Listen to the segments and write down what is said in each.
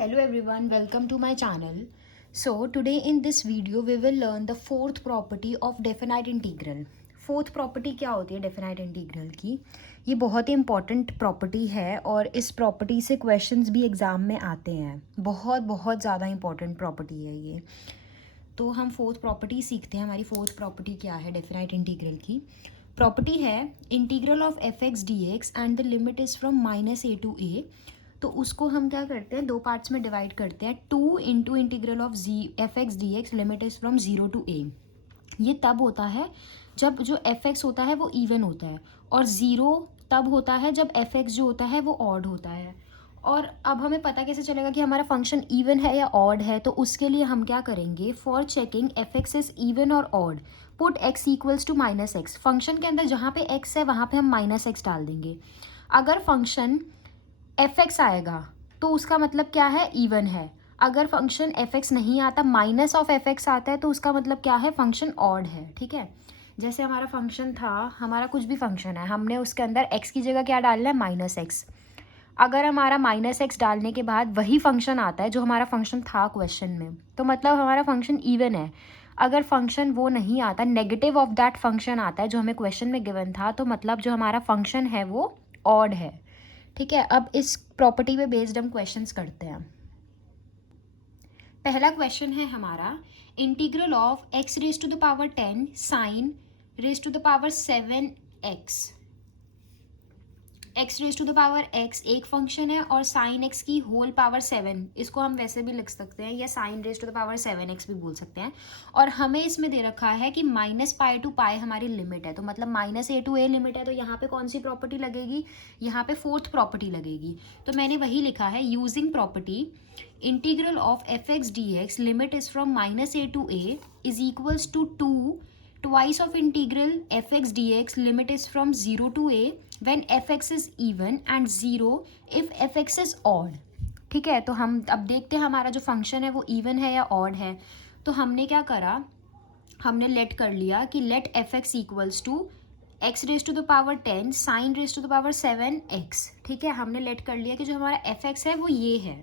Hello everyone, welcome to my channel. So today in this video we will learn the fourth property of definite integral. Fourth property क्या होती है definite integral की? ये बहुत ही important property है और इस प्रॉपर्टी से क्वेश्चंस भी एग्ज़ाम में आते हैं. बहुत बहुत ज़्यादा इंपॉर्टेंट प्रॉपर्टी है ये. तो हम फोर्थ प्रॉपर्टी सीखते हैं. हमारी फोर्थ प्रॉपर्टी क्या है डेफिनाइट इंटीग्रल की? प्रॉपर्टी है integral of f x d x and the limit is from -a to a. तो उसको हम क्या करते हैं, दो पार्ट्स में डिवाइड करते हैं. 2 into integral of f x d x limit is from 0 to a. ये तब होता है जब जो एफ एक्स होता है वो इवन होता है, और 0 तब होता है जब एफ एक्स जो होता है वो ऑड होता है. और अब हमें पता कैसे चलेगा कि हमारा फंक्शन इवन है या ऑड है? तो उसके लिए हम क्या करेंगे, for checking f x is even और odd put x equals to -x. Function के अंदर जहाँ पे x है वहाँ पे हम -x डाल देंगे. अगर फंक्शन एफ एक्स आएगा तो उसका मतलब क्या है, इवन है. अगर फंक्शन एफ एक्स नहीं आता, माइनस ऑफ एफ एक्स आता है, तो उसका मतलब क्या है, फंक्शन ऑड है. ठीक है, जैसे हमारा फंक्शन था, हमारा कुछ भी फंक्शन है, हमने उसके अंदर x की जगह क्या डालना है, -x. अगर हमारा -x डालने के बाद वही फंक्शन आता है जो हमारा फंक्शन था क्वेश्चन में, तो मतलब हमारा फंक्शन इवन है. अगर फंक्शन वो नहीं आता, नेगेटिव ऑफ दैट फंक्शन आता है जो हमें क्वेश्चन में गिवन था, तो मतलब जो हमारा फंक्शन है वो ऑड है. ठीक है, अब इस प्रॉपर्टी पे बेस्ड हम क्वेश्चंस करते हैं. पहला क्वेश्चन है हमारा, integral of x raise to the power 10 sine raise to the power 7x. x raise to the power x एक फंक्शन है और साइन x की होल पावर 7, इसको हम वैसे भी लिख सकते हैं, या sine raise to the power 7x भी बोल सकते हैं. और हमें इसमें दे रखा है कि -π to π हमारी लिमिट है, तो मतलब -a to a लिमिट है. तो यहाँ पे कौन सी प्रॉपर्टी लगेगी, यहाँ पे फोर्थ प्रॉपर्टी लगेगी. तो मैंने वही लिखा है, using property integral of f x d x limit is from -a to a is equals to 2 twice of integral fx dx limit is from 0 to a when fx is even and 0 if fx is odd. ठीक है, तो हम अब देखते हैं हमारा जो function है वो इवन है या ऑड है. तो हमने क्या करा, हमने लेट कर लिया कि let f x equals to x raise to the power 10 sine raise to the power 7x. ठीक है, हमने लेट कर लिया कि जो हमारा एफ एक्स है वो ये है.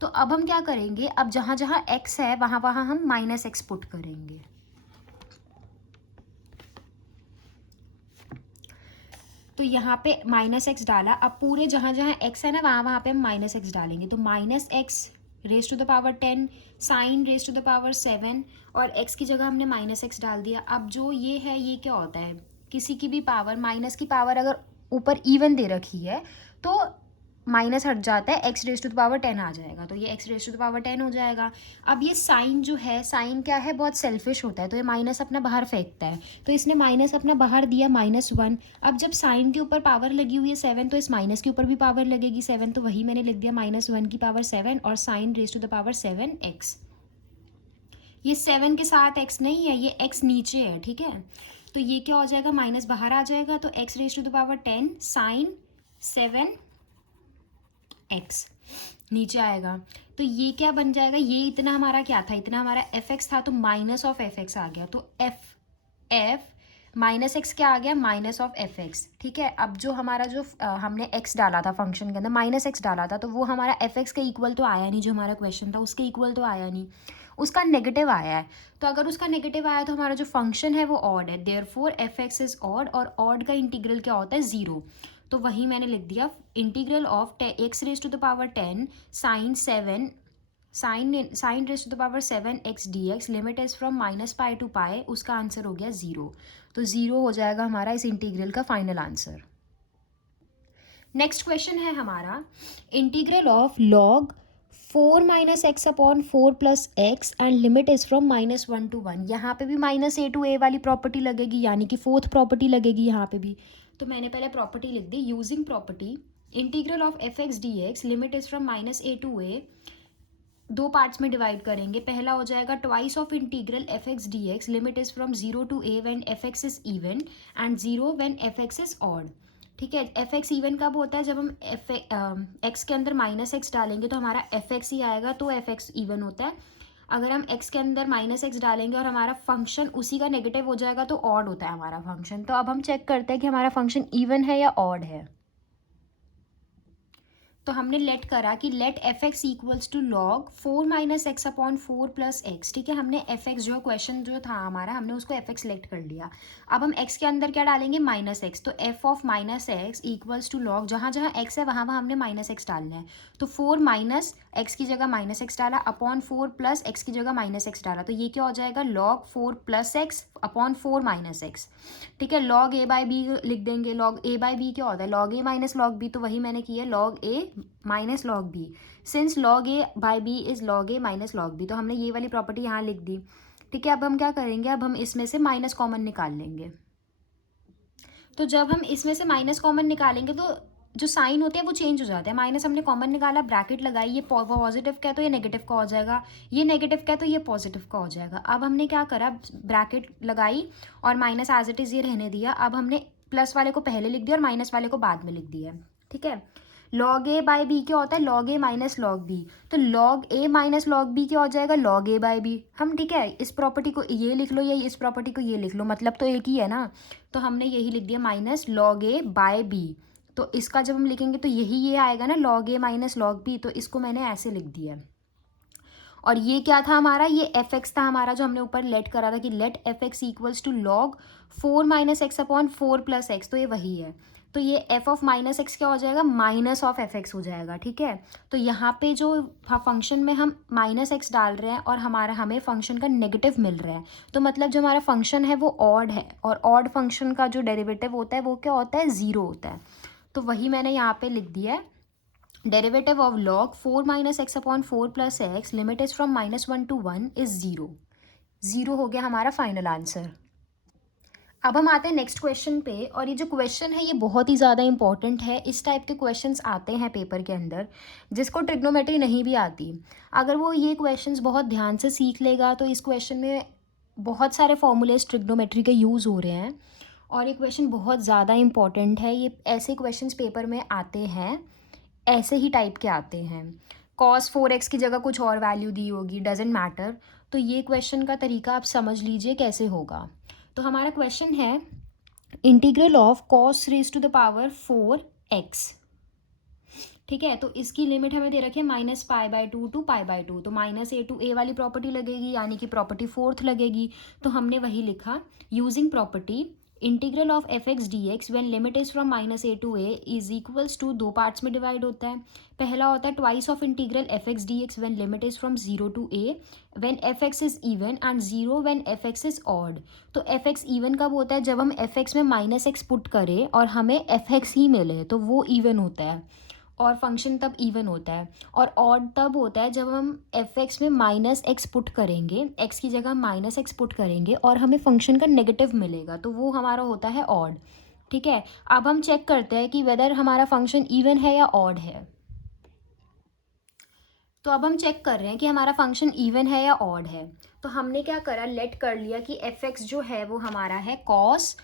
तो अब हम क्या करेंगे, अब जहाँ जहाँ x है वहाँ वहाँ हम -x पुट करेंगे. तो यहाँ पे -x डाला, अब पूरे जहाँ जहाँ x है ना वहाँ वहाँ पे हम -x डालेंगे. तो -x raise to the power 10 sine raise to the power 7, और x की जगह हमने -x डाल दिया. अब जो ये है, ये क्या होता है, किसी की भी पावर, माइनस की पावर अगर ऊपर इवन दे रखी है तो माइनस हट जाता है, x raise to the power 10 आ जाएगा, तो ये x raise to the power 10 हो जाएगा. अब ये साइन जो है, साइन क्या है, बहुत सेल्फिश होता है, तो ये माइनस अपना बाहर फेंकता है. तो इसने माइनस अपना बाहर दिया, -1. अब जब साइन के ऊपर पावर लगी हुई है 7, तो इस माइनस के ऊपर भी पावर लगेगी 7, तो वही मैंने लिख दिया -1 की पावर 7 और sine raise to the power 7x. ये 7 के साथ x नहीं है, ये x नीचे है. ठीक है, तो ये क्या हो जाएगा, माइनस बाहर आ जाएगा, तो x raise to the power 10 sine 7x नीचे आएगा. तो ये क्या बन जाएगा, ये इतना हमारा क्या था, इतना हमारा एफ एक्स था, तो माइनस ऑफ एफ एक्स आ गया. तो एफ -x क्या आ गया, माइनस ऑफ एफ एक्स. ठीक है, अब जो हमारा जो हमने x डाला था फंक्शन के अंदर, -x डाला था, तो वो हमारा एफ एक्स के इक्वल तो आया नहीं, जो हमारा क्वेश्चन था उसके इक्वल तो आया नहीं, उसका नेगेटिव आया है. तो अगर उसका नेगेटिव आया तो हमारा जो फंक्शन है वो ऑड है, therefore f x is odd, और ऑड का इंटीग्रल क्या होता है, 0. तो वही मैंने लिख दिया, integral of x raise to the power 10 sine raise to the power 7x dx limit is from -π to π, उसका आंसर हो गया 0. तो 0 हो जाएगा हमारा इस इंटीग्रल का फाइनल आंसर. नेक्स्ट क्वेश्चन है हमारा, integral of log 4 - x upon 4 + x and limit is from -1 to 1. यहाँ पे भी -a to a वाली प्रॉपर्टी लगेगी, यानी कि फोर्थ प्रॉपर्टी लगेगी यहाँ पे भी. तो मैंने पहले प्रॉपर्टी लिख दी, using property integral of f x d x limit is from -a to a. दो पार्ट्स में डिवाइड करेंगे. पहला हो जाएगा twice of integral f x d x limit is from 0 to a when f x is even and 0 when f x is odd. ठीक है, F x even कब होता है, जब हम एक्स के अंदर -x डालेंगे तो हमारा एफ एक्स ही आएगा, तो एफ एक्स इवन होता है. अगर हम x के अंदर -x डालेंगे और हमारा फंक्शन उसी का नेगेटिव हो जाएगा तो ऑड होता है हमारा फंक्शन. तो अब हम चेक करते हैं कि हमारा फंक्शन इवन है या ऑड है. तो हमने लेट करा कि let f x equals to log 4 minus x upon 4 plus x, ठीक है। हमने एफ एक्स जो क्वेश्चन जो था हमारा, हमने उसको एफ एक्स सेलेक्ट कर लिया। अब हम एक्स के अंदर क्या डालेंगे, माइनस एक्स। तो f of minus x equals to log, जहाँ जहाँ एक्स है वहाँ वहाँ हमने माइनस एक्स डालना है। तो 4 माइनस एक्स की जगह माइनस एक्स डाला अपॉन 4 प्लस एक्स की जगह माइनस एक्स डाला। तो ये क्या हो जाएगा, log 4 plus x upon 4 minus x, ठीक है। लॉग ए बाई बी लिख देंगे। लॉग ए बाई बी क्या होता है, log a minus log b, तो वही मैंने किया, log a minus log b. Since log a by b is log a minus log b, तो हमने ये वाली प्रॉपर्टी यहाँ लिख दी, ठीक है। अब हम क्या करेंगे, अब हम इसमें से माइनस कॉमन निकाल लेंगे। तो जब हम इसमें से माइनस कॉमन निकालेंगे तो जो साइन होते हैं वो चेंज हो जाते हैं। माइनस हमने कॉमन निकाला, ब्रैकेट लगाई, ये पॉजिटिव का है तो ये नेगेटिव का हो जाएगा, ये नेगेटिव का है तो ये पॉजिटिव का हो जाएगा। अब हमने क्या करा, ब्रैकेट लगाई और माइनस एज इट इज़ ये रहने दिया। अब हमने प्लस वाले को पहले लिख दिया और माइनस वाले को बाद में लिख दिया, ठीक है। लॉग ए बाई बी क्या होता है, log a minus log b. तो log a minus log B क्या हो जाएगा, लॉग ए बाई बी। हम, ठीक है, इस प्रॉपर्टी को ये लिख लो या इस प्रॉपर्टी को ये लिख लो, मतलब तो एक ही है ना। तो हमने यही लिख दिया, माइनस लॉग ए बाय बी। तो इसका जब हम लिखेंगे तो यही ये आएगा ना, log a minus log b. तो इसको मैंने ऐसे लिख दिया। और ये क्या था हमारा, ये एफ एक्स था हमारा, जो हमने ऊपर लेट करा था कि let f x equals to log 4 minus x upon 4 plus x. तो ये वही है। तो ये एफ ऑफ माइनस एक्स क्या हो जाएगा, माइनस ऑफ एफ एक्स हो जाएगा, ठीक है। तो यहाँ पे जो फंक्शन में हम माइनस एक्स डाल रहे हैं और हमें फंक्शन का नेगेटिव मिल रहा है, तो मतलब जो हमारा फंक्शन है वो ऑड है, और ऑड फंक्शन का जो डेरिवेटिव होता है वो क्या होता है, ज़ीरो होता है। तो वही मैंने यहाँ पे लिख दिया है, derivative of log 4 minus x upon 4 plus x, limit is from -1 to 1 is zero. Zero हो गया हमारा फाइनल आंसर। अब हम आते हैं नेक्स्ट क्वेश्चन पे, और ये जो क्वेश्चन है ये बहुत ही ज़्यादा इंपॉर्टेंट है। इस टाइप के क्वेश्चंस आते हैं पेपर के अंदर, जिसको ट्रिग्नोमेट्री नहीं भी आती, अगर वो ये क्वेश्चंस बहुत ध्यान से सीख लेगा तो इस क्वेश्चन में बहुत सारे फॉर्मूलेज ट्रिग्नोमेट्री के यूज़ हो रहे हैं। और ये क्वेश्चन बहुत ज़्यादा इंपॉर्टेंट है। ये ऐसे क्वेश्चंस पेपर में आते हैं, ऐसे ही टाइप के आते हैं। cos 4x की जगह कुछ और वैल्यू दी होगी, डजेंट मैटर। तो ये क्वेश्चन का तरीका आप समझ लीजिए कैसे होगा। तो हमारा क्वेश्चन है, integral of cos raise to the power 4x, ठीक है। तो इसकी लिमिट हमें दे रखी है -π/2 to π/2। तो -a to a वाली प्रॉपर्टी लगेगी, यानी कि प्रॉपर्टी फोर्थ लगेगी। तो हमने वही लिखा, using property integral of f x d x when limit is from -a to a is equals to, दो पार्ट्स में डिवाइड होता है। पहला होता है twice of integral f x d x when limit is from 0 to a when f x is even and 0 when f x is odd. तो f x even कब होता है, जब हम एफ एक्स में -x पुट करें और हमें एफ एक्स ही मिले, तो वो इवन होता है, और फंक्शन तब इवन होता है। और ऑड तब होता है जब हम एफ एक्स में -x पुट करेंगे, x की जगह -x पुट करेंगे और हमें फंक्शन का नेगेटिव मिलेगा, तो वो हमारा होता है ऑड, ठीक है। अब हम चेक करते हैं कि वेदर हमारा फंक्शन इवन है या ऑड है। तो अब हम चेक कर रहे हैं कि हमारा फंक्शन इवन है या ऑड है। तो हमने क्या करा, लेट कर लिया कि एफ एक्स जो है वो हमारा है cos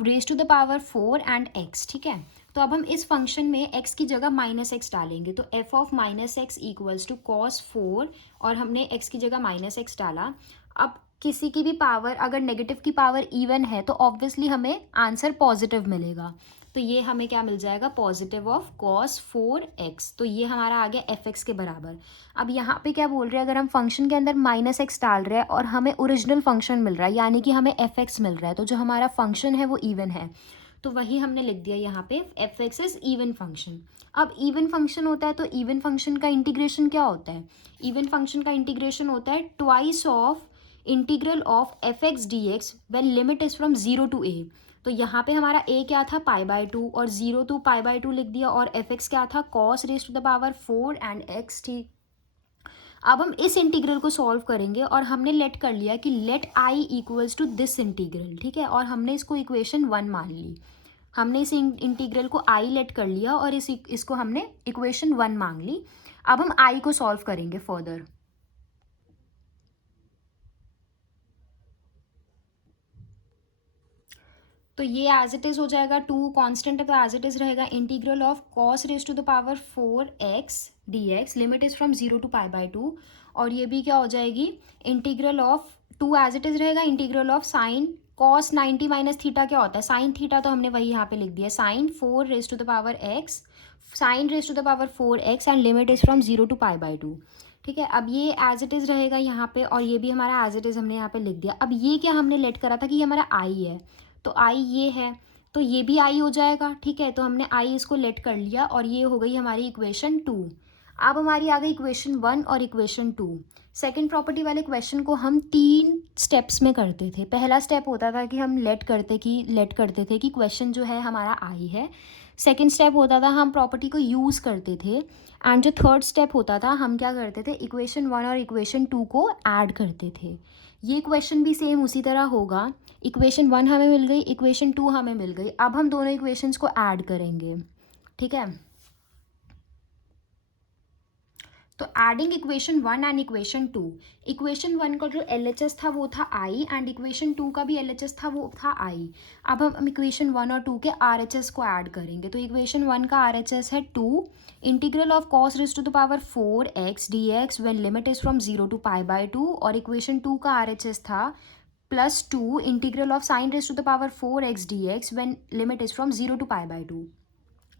raise to the power 4 and x, ठीक है। तो अब हम इस फंक्शन में x की जगह -x डालेंगे। तो f of -x equals to cos 4, और हमने x की जगह -x डाला। अब किसी की भी पावर अगर नेगेटिव की पावर इवन है तो ऑब्वियसली हमें आंसर पॉजिटिव मिलेगा। तो ये हमें क्या मिल जाएगा, पॉजिटिव ऑफ cos 4x। तो ये हमारा आ गया एफ एक्स के बराबर। अब यहाँ पे क्या बोल रहे हैं, अगर हम फंक्शन के अंदर -x डाल रहे हैं और हमें ओरिजिनल फंक्शन मिल रहा है, यानी कि हमें एफ एक्स मिल रहा है, तो जो हमारा फंक्शन है वो इवन है। तो वही हमने लिख दिया यहाँ पे, F x is even function. अब इवन फंक्शन होता है तो इवन फंक्शन का इंटीग्रेशन क्या होता है, इवन फंक्शन का इंटीग्रेशन होता है twice of integral of f x d x when limit is from 0 to a। तो यहाँ पे हमारा a क्या था, π/2, और 0 to π/2 लिख दिया, और एफ एक्स क्या था, cos raise to the power 4 and x, ठीक। अब हम इस इंटीग्रल को सॉल्व करेंगे, और हमने लेट कर लिया कि let i equals to this integral, ठीक है। और हमने इसको इक्वेशन 1 मान ली। हमने इस इंटीग्रल को i लेट कर लिया और इसको हमने इक्वेशन 1 मांग ली। अब हम i को सॉल्व करेंगे फर्दर। तो ये एज इट इज़ हो जाएगा, 2 कांस्टेंट है तो एज इट इज़ रहेगा, integral of cos raise to the power 4x dx, limit is from 0 to π/2। और ये भी क्या हो जाएगी, integral of 2 as it is रहेगा, integral of sine cos 90 minus theta क्या होता है, साइन थीटा, तो हमने वही यहाँ पे लिख दिया, sine 4 raise to the power x sine raise to the power 4x and limit is from 0 to π/2। ठीक है, अब ये एज इट इज़ रहेगा यहाँ पे, और ये भी हमारा एज इट इज़ हमने यहाँ पे लिख दिया। अब ये क्या हमने लेट करा था कि ये हमारा आई है, तो आई ये है, तो ये भी आई हो जाएगा। ठीक है, तो हमने आई इसको लेट कर लिया, और ये हो गई हमारी इक्वेशन 2। अब हमारी आ गई इक्वेशन 1 और इक्वेशन 2। सेकेंड प्रॉपर्टी वाले क्वेश्चन को हम 3 स्टेप्स में करते थे। पहला स्टेप होता था कि हम लेट करते थे कि क्वेश्चन जो है हमारा आई है। सेकेंड स्टेप होता था हम प्रॉपर्टी को यूज़ करते थे, एंड जो थर्ड स्टेप होता था हम क्या करते थे, इक्वेशन 1 और इक्वेशन 2 को ऐड करते थे। ये क्वेश्चन भी सेम उसी तरह होगा। इक्वेशन 1 हमें मिल गई, इक्वेशन 2 हमें मिल गई, अब हम दोनों इक्वेशंस को ऐड करेंगे। ठीक है, तो adding equation 1 and equation 2, equation 1 का जो LHS था वो था आई, एंड इक्वेशन 2 का भी LHS था वो था आई। अब हम इक्वेशन 1 और 2 के RHS को ऐड करेंगे। तो इक्वेशन 1 का RHS है 2 integral of cos raise to the power 4x dx when limit is from 0 to π/2, और इक्वेशन 2 का RHS था +2 integral of sine raise to the power 4x dx when limit is from 0 to π/2।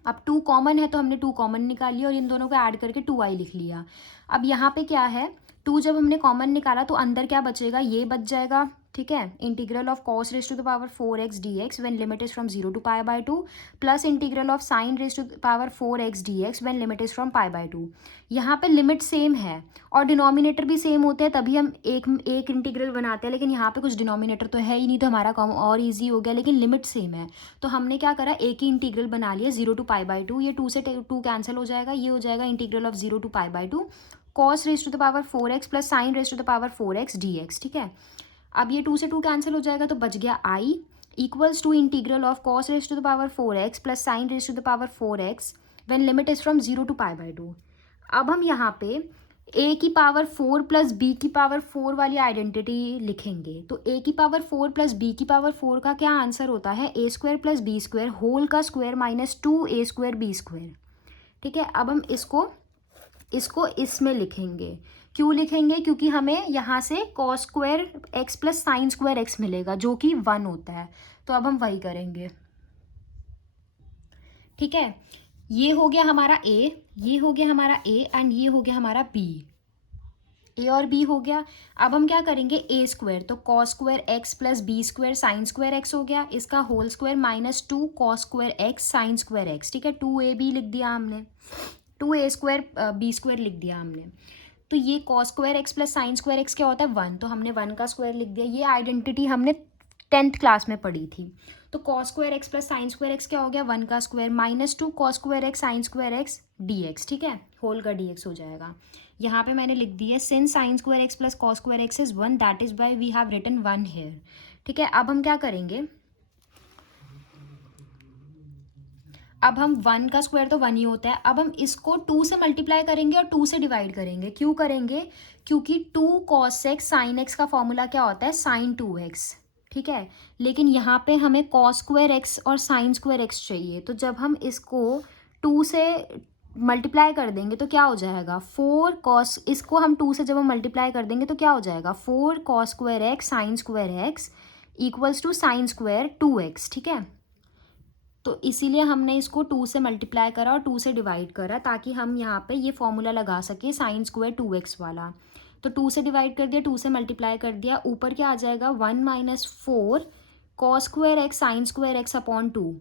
अब 2 common है तो हमने 2 common निकाल लिया, और इन दोनों को ऐड करके 2i लिख लिया। अब यहाँ पे क्या है, 2 जब हमने कॉमन निकाला तो अंदर क्या बचेगा, ये बच जाएगा। ठीक है, integral of cos raise to the power 4x dx when limit is from 0 to π/2 plus integral of sine raise to the power 4x dx when limit is from π/2। यहाँ पे लिमिट सेम है और डिनोमिनेटर भी same होते हैं, तभी हम एक इंटीग्रल बनाते हैं, लेकिन यहाँ पे कुछ डिनोमिनेटर तो है ही नहीं, तो हमारा काम और ईजी हो गया, लेकिन लिमिट सेम है। तो हमने क्या करा, एक ही इंटीग्रल बना लिया 0 टू π/2, ये 2 से 2 कैंसिल हो जाएगा, ये हो जाएगा integral of 0 to π/2 cos raise to the power 4x plus sine raise to the power 4x dx। ठीक है, अब ये 2 से 2 कैंसिल हो जाएगा, तो बच गया I equals to integral of cos raise to the power 4x plus sine raise to the power 4x when limit is from 0 to π/2। अब हम यहाँ पे a की पावर 4 प्लस b की पावर 4 वाली आइडेंटिटी लिखेंगे। तो a की पावर 4 प्लस b की पावर 4 का क्या आंसर होता है, a square plus B square whole का square minus 2a square b square. ठीक है, अब हम इसको इसमें लिखेंगे। क्यों लिखेंगे, क्योंकि हमें यहाँ से cos square x plus sign square x मिलेगा जो कि 1 होता है, तो अब हम वही करेंगे। ठीक है, ये हो गया हमारा a, ये हो गया हमारा a एंड ये हो गया हमारा b, a और b हो गया। अब हम क्या करेंगे, a स्क्वायर, तो cos square x plus B square sine square x हो गया, इसका whole square minus 2 cos square x sine square x। ठीक है, 2ab लिख दिया हमने, 2a स्क्वायर बी स्क्वायर लिख दिया हमने। तो ये cos square x plus sign square x क्या होता है, 1, तो हमने 1 का स्क्वायर लिख दिया। ये आइडेंटिटी हमने 10th क्लास में पढ़ी थी। तो cos square x plus sign square x क्या हो गया, 1 का square minus 2 cos square x sine square x dx। ठीक है, होल का dx हो जाएगा। यहाँ पे मैंने लिख दी है since sine square x plus cos square x is 1 that is why we have written 1 here. ठीक है, अब हम क्या करेंगे, अब हम 1 का स्क्वायर तो 1 ही होता है, अब हम इसको 2 से मल्टीप्लाई करेंगे और 2 से डिवाइड करेंगे। क्यों करेंगे, क्योंकि 2 cos x साइन x का फॉर्मूला क्या होता है, साइन 2x। ठीक है, लेकिन यहाँ पे हमें cos स्क्वायर x और साइन स्क्वायर x चाहिए, तो जब हम इसको 2 से मल्टीप्लाई कर देंगे तो क्या हो जाएगा, 4 cos, इसको हम 2 से जब हम मल्टीप्लाई कर देंगे तो क्या हो जाएगा, 4 cos square x sine square x equals to sine square 2x। ठीक है, तो इसीलिए हमने इसको 2 से मल्टीप्लाई करा और 2 से डिवाइड करा, ताकि हम यहाँ पे ये फॉर्मूला लगा सके साइन स्क्वायर 2x वाला। तो 2 से डिवाइड कर दिया, 2 से मल्टीप्लाई कर दिया, ऊपर क्या आ जाएगा 1 minus 4 cos square x sine square x upon 2।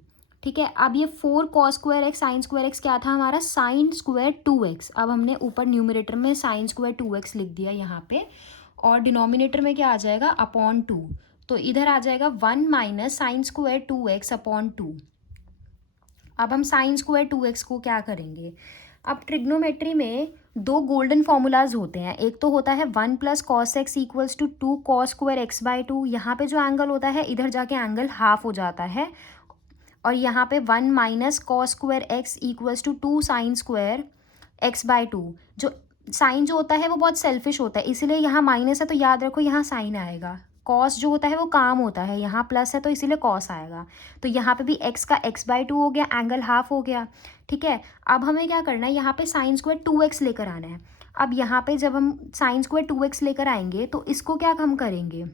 ठीक है, अब ये 4 cos square x sine square x क्या था हमारा, साइन स्क्वायर 2x। अब हमने ऊपर न्यूमरेटर में साइन स्क्वायर 2x लिख दिया यहाँ पे, और डिनोमिनेटर में क्या आ जाएगा, अपॉन 2। तो इधर आ जाएगा 1 minus sign square 2x upon 2। अब हम साइन स्क्वायर 2x को क्या करेंगे, अब ट्रिग्नोमेट्री में 2 गोल्डन फॉर्मूलाज होते हैं। एक तो होता है 1 plus cos x equals to 2 cos square x/2। यहाँ पे जो एंगल होता है इधर जाके एंगल हाफ हो जाता है, और यहाँ पे 1 minus cos square x equals to 2 sine square x/2। जो साइन जो होता है वो बहुत सेल्फिश होता है, इसीलिए यहाँ माइनस है तो याद रखो यहाँ साइन आएगा। कॉस जो होता है वो काम होता है, यहाँ प्लस है तो इसीलिए कॉस आएगा। तो यहाँ पे भी x का x/2 हो गया, एंगल हाफ हो गया। ठीक है, अब हमें क्या करना है, यहाँ पे साइन स्क्वायर 2x लेकर आना है। अब यहाँ पे जब हम साइन स्क्वायर 2x लेकर आएंगे तो इसको क्या हम करेंगे,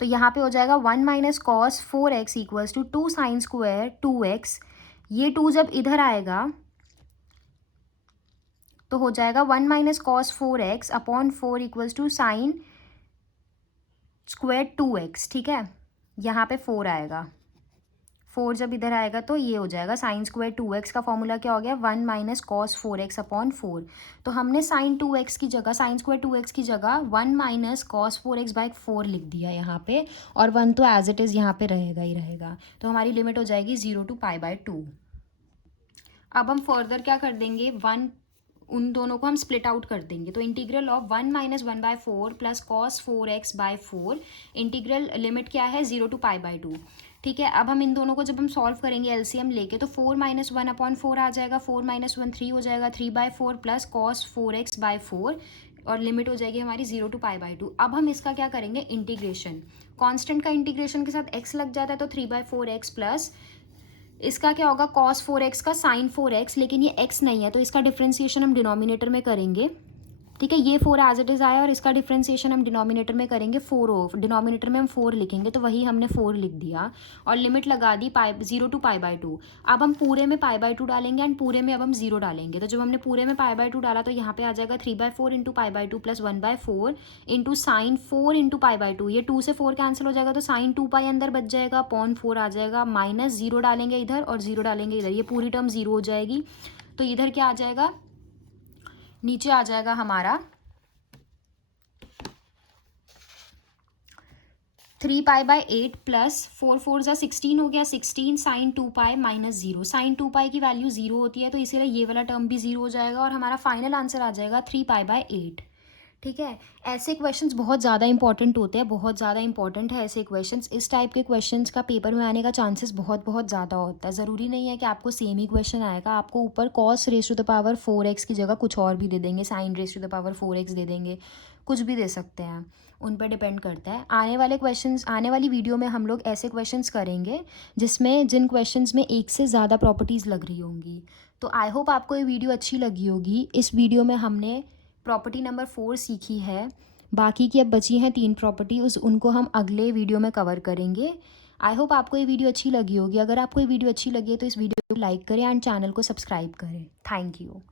तो यहाँ पे हो जाएगा 1 minus cos 4x equals to 2 sine square 2x। ये 2 जब इधर आएगा तो हो जाएगा 1 minus cos 4x upon 4 equals to sine square 2x, ठीक है। यहाँ पे 4 आएगा, 4 जब इधर आएगा तो ये हो जाएगा साइन स्क्वायर 2x का फॉर्मूला क्या हो गया 1 माइनस कॉस 4x अपॉन 4। तो हमने साइन 2x की जगह, साइन स्क्वायर 2x की जगह 1 माइनस कॉस 4x बाई 4 लिख दिया यहाँ पे, और 1 तो एज इट इज़ यहाँ पे रहेगा ही रहेगा। तो हमारी लिमिट हो जाएगी 0 टू π/2। अब हम फर्दर क्या कर देंगे, उन दोनों को हम स्प्लिट आउट कर देंगे। तो integral of 1 minus 1/4 plus cos 4x/4, integral limit क्या है 0 टू π/2, ठीक है। अब हम इन दोनों को जब हम सॉल्व करेंगे एलसीएम लेके तो 4 माइनस 1/4 आ जाएगा, 4 माइनस 1 3 हो जाएगा, 3/4 प्लस कॉस 4x/4, और लिमिट हो जाएगी हमारी 0 टू π/2। अब हम इसका क्या करेंगे, इंटीग्रेशन। कांस्टेंट का इंटीग्रेशन के साथ x लग जाता है तो 3/4x प्लस इसका क्या होगा cos 4x का sin 4x, लेकिन ये x नहीं है तो इसका डिफ्रेंसिएशन हम डिनोमिनेटर में करेंगे, ठीक है। ये 4 एज इट इज़ आया और इसका डिफ्रेंसिएशन हम डिनोमिनेटर में करेंगे, 4 डिनोमिनेटर में हम 4 लिखेंगे तो वही हमने 4 लिख दिया, और लिमिट लगा दी 0 टू π/2। अब हम पूरे में π/2 डालेंगे एंड पूरे में अब हम 0 डालेंगे। तो जब हमने पूरे में π/2 डाला तो यहाँ पे आ जाएगा 3/4 into π/2 plus 1/4 into sine 4 into π/2। ये 2 से 4 कैंसिल हो जाएगा तो साइन 2π अंदर बच जाएगा, अपॉन 4 आ जाएगा, माइनस 0 डालेंगे इधर और 0 डालेंगे इधर, ये पूरी टर्म 0 हो जाएगी। तो इधर क्या आ जाएगा, नीचे आ जाएगा हमारा 3π/8 प्लस 4 4 जा 16 हो गया, 16 साइन 2π माइनस 0। साइन 2π की वैल्यू 0 होती है तो इसीलिए ये वाला टर्म भी 0 हो जाएगा और हमारा फाइनल आंसर आ जाएगा 3π/8, ठीक है। ऐसे क्वेश्चंस बहुत ज़्यादा इंपॉर्टेंट होते हैं, बहुत ज़्यादा इंपॉर्टेंट है ऐसे क्वेश्चंस। इस टाइप के क्वेश्चंस का पेपर में आने का चांसेस बहुत बहुत ज़्यादा होता है। ज़रूरी नहीं है कि आपको सेम ही क्वेश्चन आएगा, आपको ऊपर cos raise to the power 4x की जगह कुछ और भी दे देंगे, sine raise to the power 4x दे देंगे, कुछ भी दे सकते हैं, उन पर डिपेंड करता है। आने वाले क्वेश्चंस, आने वाली वीडियो में हम लोग ऐसे क्वेश्चंस करेंगे जिन क्वेश्चंस में एक से ज़्यादा प्रॉपर्टीज़ लग रही होंगी। तो आई होप आपको ये वीडियो अच्छी लगी होगी। इस वीडियो में हमने प्रॉपर्टी नंबर 4 सीखी है, बाकी की अब बची हैं 3 प्रॉपर्टी, उनको हम अगले वीडियो में कवर करेंगे। आई होप आपको ये वीडियो अच्छी लगी होगी। अगर आपको ये वीडियो अच्छी लगी है तो इस वीडियो को लाइक करें एंड चैनल को सब्सक्राइब करें। Thank you.